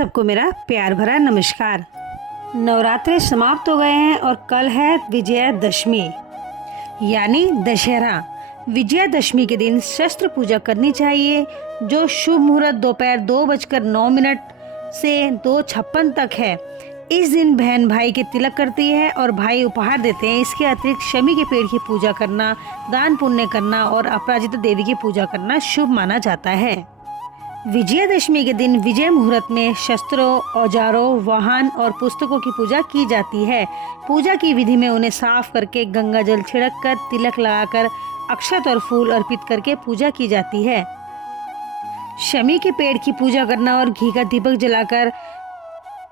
सबको मेरा प्यार भरा नमस्कार। नवरात्रे समाप्त हो गए हैं और कल है विजयादशमी यानी दशहरा। विजयादशमी के दिन शस्त्र पूजा करनी चाहिए, जो शुभ मुहूर्त दोपहर 2:09 से 2:56 तक है। इस दिन बहन भाई के तिलक करती है और भाई उपहार देते हैं। इसके अतिरिक्त शमी के पेड़ की पूजा करना, दान पुण्य करना और अपराजिता देवी की पूजा करना शुभ माना जाता है। विजयादशमी के दिन विजय मुहूर्त में शस्त्रों, औजारों, वाहन और पुस्तकों की पूजा की जाती है। पूजा की विधि में उन्हें साफ करके गंगा जल छिड़क कर, तिलक लगाकर, अक्षत और फूल अर्पित करके पूजा की जाती है। शमी के पेड़ की पूजा करना और घी का दीपक जलाकर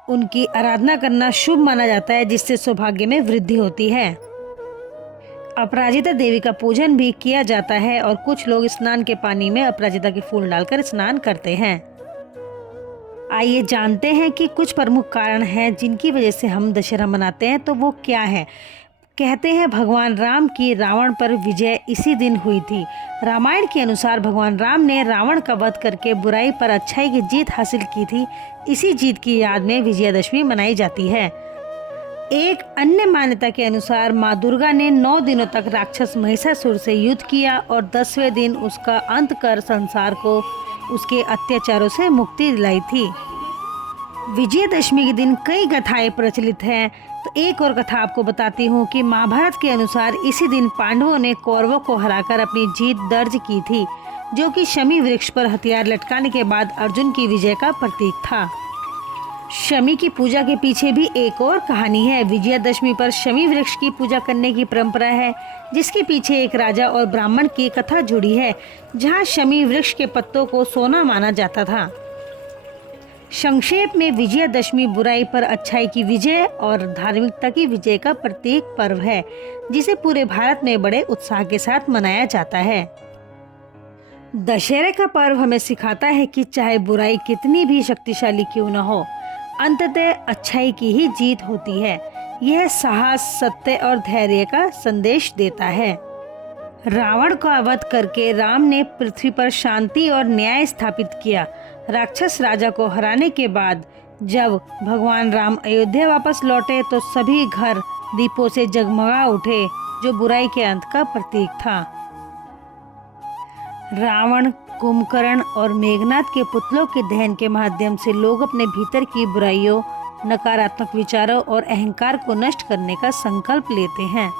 उनकी आराधना करना शुभ माना जाता है, जिससे सौभाग्य में वृद्धि होती है। अपराजिता देवी का पूजन भी किया जाता है और कुछ लोग स्नान के पानी में अपराजिता के फूल डालकर स्नान करते हैं। आइए जानते हैं कि कुछ प्रमुख कारण हैं जिनकी वजह से हम दशहरा मनाते हैं, तो वो क्या है। कहते हैं भगवान राम की रावण पर विजय इसी दिन हुई थी। रामायण के अनुसार भगवान राम ने रावण का वध करके बुराई पर अच्छाई की जीत हासिल की थी। इसी जीत की याद में विजयादशमी मनाई जाती है। एक अन्य मान्यता के अनुसार माँ दुर्गा ने 9 दिनों तक राक्षस महिषासुर से युद्ध किया और 10वें दिन उसका अंत कर संसार को उसके अत्याचारों से मुक्ति दिलाई थी। विजयादशमी के दिन कई कथाएं प्रचलित हैं, तो एक और कथा आपको बताती हूँ कि महाभारत के अनुसार इसी दिन पांडवों ने कौरवों को हराकर अपनी जीत दर्ज की थी, जो कि शमी वृक्ष पर हथियार लटकाने के बाद अर्जुन की विजय का प्रतीक था। शमी की पूजा के पीछे भी एक और कहानी है। विजयादशमी पर शमी वृक्ष की पूजा करने की परंपरा है, जिसके पीछे एक राजा और ब्राह्मण की कथा जुड़ी है, जहां शमी वृक्ष के पत्तों को सोना माना जाता था। संक्षेप में विजयादशमी बुराई पर अच्छाई की विजय और धार्मिकता की विजय का प्रतीक पर्व है, जिसे पूरे भारत में बड़े उत्साह के साथ मनाया जाता है। दशहरे का पर्व हमें सिखाता है कि चाहे बुराई कितनी भी शक्तिशाली क्यों न हो, अंततः अच्छाई की ही जीत होती है। यह साहस, सत्य और धैर्य का संदेश देता है। रावण का वध करके राम ने पृथ्वी पर शांति और न्याय स्थापित किया। राक्षस राजा को हराने के बाद जब भगवान राम अयोध्या वापस लौटे तो सभी घर दीपों से जगमगा उठे, जो बुराई के अंत का प्रतीक था। रावण, कुंभकर्ण और मेघनाथ के पुतलों के दहन के माध्यम से लोग अपने भीतर की बुराइयों, नकारात्मक विचारों और अहंकार को नष्ट करने का संकल्प लेते हैं।